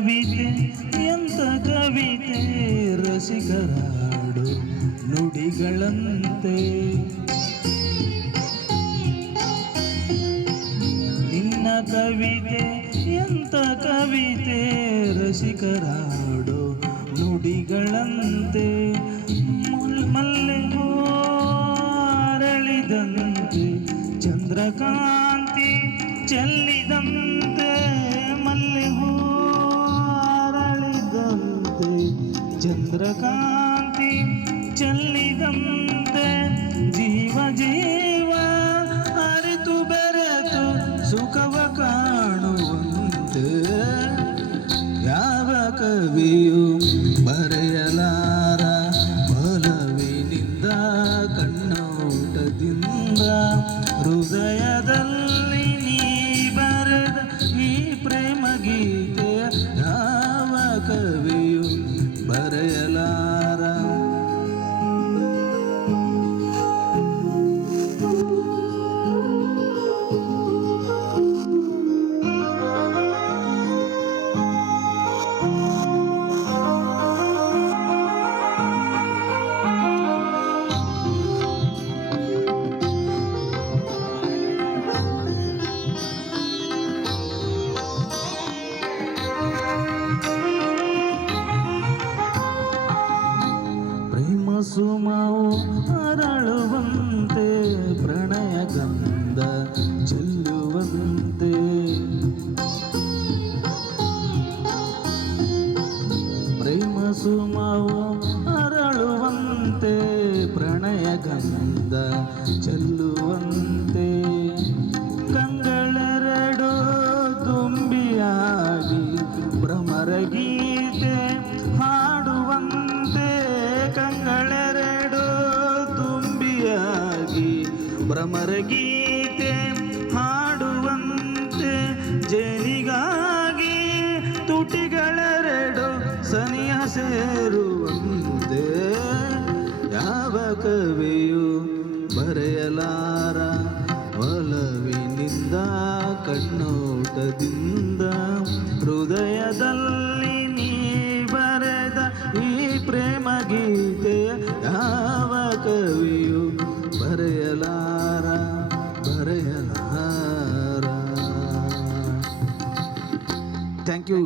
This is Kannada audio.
ಕವಿತೆ ಎಂತ ಕವಿತೆ ರಸಿಕರಾಡು ನುಡಿಗಳಂತೆ ನಿನ್ನ ಕವಿತೆ ಎಂತ ಕವಿತೆ ರಸಿಕರಾಡು ನುಡಿಗಳಂತೆ ಮಲ್ಲೆ ಅರಳಿದಂತೆ ಚಂದ್ರಕಾಂತಿ ಚೆಲ್ಲಿದಂತೆ ಮಲ್ಲೆ ಅರಳಿದಂತೆ ಚಂದ್ರಕಾಂತಿ ಚೆಲ್ಲಿದಂತೆ ಜೀವ ಜೀವ ಅರಿತು ಬೆರೆತು ಸುಖವ ಕಾಣುವಂತೆ ಯಾವ ಕವಿಯು ಬರೆಯಲಾರ ಒಲವಿನಿಂದ ಕಣ್ಣೋಟದಿಂದ ಹೃದಯದಲ್ಲಿ ನೀ ಬರೆದ ಈ ಪ್ರೇಮ ಗೀತೆಯ ಯಾವ ಕವಿಯು ಬರೆಯಲಾರ. ಸುಮವು ಅರಳುವಂತೆ ಪ್ರಣಯ ಗಂಧ ಚೆಲ್ಲುವಂತೆ ಪ್ರೇಮ ಸುಮವು ಅರಳುವಂತೆ ಪ್ರಣಯ ಗಂಧ ಚೆಲ್ಲುವಂತೆ ಕಂಗಳೆರಡು ತುಂಬಿಯಾಗಿ ಭ್ರಮರ ಗೀತೆ ಹಾಡುವಂತೆ ಕಂಗಳೆರಡು ತುಂಬಿಯಾಗಿ ಭ್ರಮರ ಗೀತೆ ಹಾಡುವಂತೆ ಜೇನಿಗಾಗಿ ತುಟಿಗಳೆರಡು ಸನಿಹ ಸೇರುವಂತೆ ಯಾವ ಕವಿಯು ಬರೆಯಲಾರ ಒಲವಿನಿಂದ ಕಣ್ಣೋಟದಿಂದ ಹೃದಯದಲ್ಲಿ ನೀ ಬರೆದ ಈ ಪ್ರೇಮ ಗೀತೆಯ ಯಾವ ಕವಿಯು ಬರೆಯಲಾರ ಬರೆಯಲಾರ. Thank you.